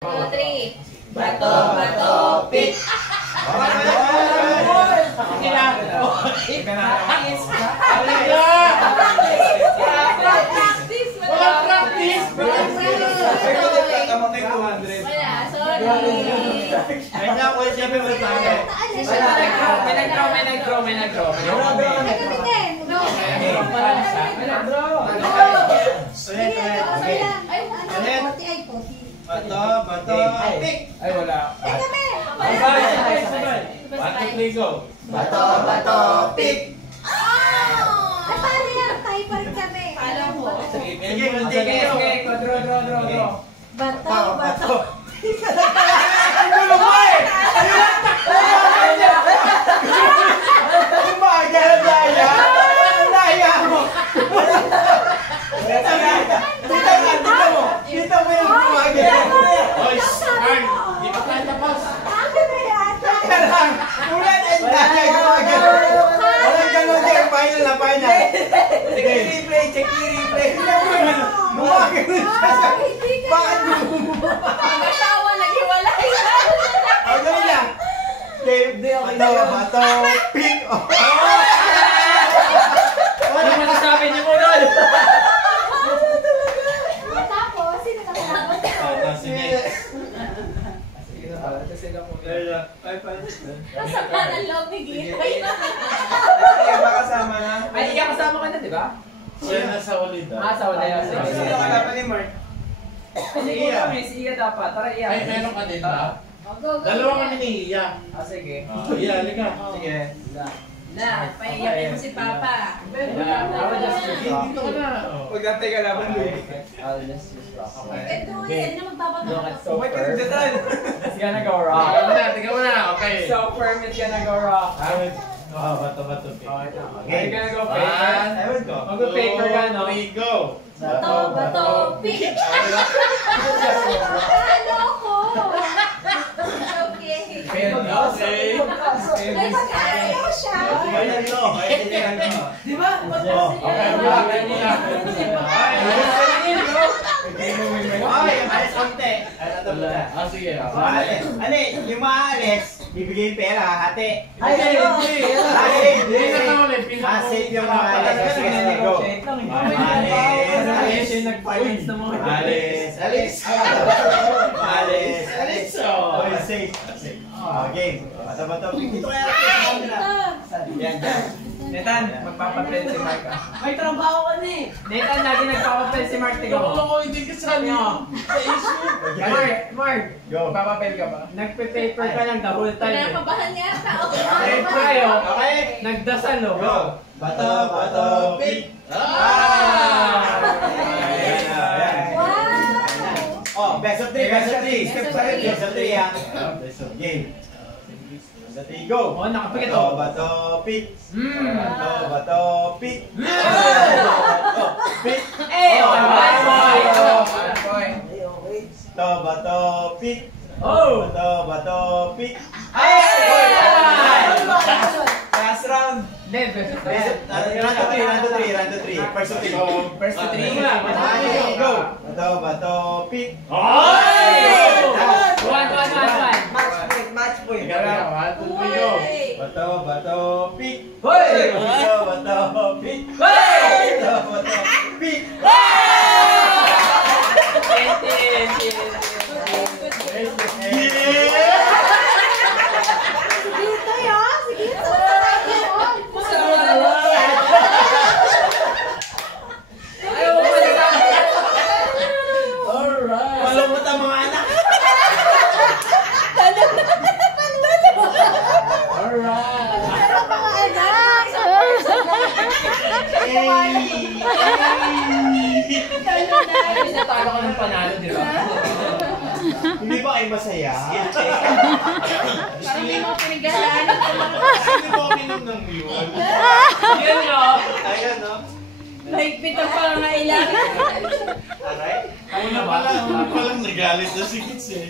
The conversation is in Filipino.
3. Bato, bato, pick! Bato, bato, pick! Ay, wala. Sabay, go. Bato, bato, pick! Paano yan? Tayo pa rin kami. Alam mo. Sige, draw. Bato, bato. Ang gulo mo eh! Gumagaya! Ang daya mo! Dito mo yung gumagaya! Oy, Mark! Di pa tayo tapos! Kaya lang! Ulan and daya gumagaya! Walang gano'n din! Final na, final! Check replay! Gumagaya siya! Bakit gumagaya? Pag-asawa, naghiwalay. Ang gano'n lang! Bato, pick! Ano masasabi niyo mo doon? Tapos, sino nakalaban? Kasama ng loob ni Gita. Makasama na. Ay, iya kasama ka na, di ba? Siya nasa ulit Sa wala yan. Sino kalaban ni Mark? Hindi ko kami, si Iya dapat. Tara, Iya. Ay, meron ka din ba? Go. Dalawa kami ni Iya. Sige. Iya, halika. Sige. Na, paiyakin mo si Papa. Dito ka na. Huwag natin kalaban doon. I'll just use rock. Ito, hindi na magpapagamot. Look, it's so Oh my firm. God, It's gonna go Tingnan mo rock. na, okay. So firm, it's gonna go rock. Bato. Are you gonna go paper? Ewan ko. Mag-paper ka, no? 3, go. Bato, bato, pick! Ano ko? Okay. Okay. May pag-ayaw siya. Ayan to. Ayan to. Di ba? Ay, alis konti. Ano muna? Sige. Ano yung maalis, bibigay pera, hati. Ay, Hindi Pinaka save yung maalis. Sige, go. Alis yung nag-finance na mga. Alis. Okay, save. Game. Bato. Dito kaya natin sa camera. Yan, dyan. Netan, magpapaplay si Mark. May trabaho ka na eh. Netan, lagi nagpapaplay si Mark. Tingnan mo. Ako hindi kasali sa issue. Mark, Go. magpapapel ka ba? Nagpe-paper ka lang the whole time. Kinakabahan niya ata. Tayo, Okay. nagdasal oh. Go. Bato, pick. Wow! Oh, best of 3. Step sa rin. Best of 3 ha. Best of game. Best of 3, go. Oh, nakapikit oh. Bato, pick. Hmm. Bato, pick. Pick. Eh, Oh, bad boy. Bato, pick. Oh. Bato, pick. Ay! Last round. Then, Round to 3. First to 3. First to 3. Go. Bato, pick. One. Match point. Ikaw na, 1, 2, 3, go. Bato, pick. Hoy! Bato, pick. Hoy! Bato, pick. Dito yun! Sige, Alright. Malungkot ang mga anak. Alright. Pero mga anak! Natalo ka ng panalo, di ba? Hindi ba kayo masaya? Parang hindi mo pinigalan. Hindi ko minum ng mule. Yan no? Ayun, no? Mahigpit ang pangangailangan. Aray? Una pa lang nagalit na si Kits eh.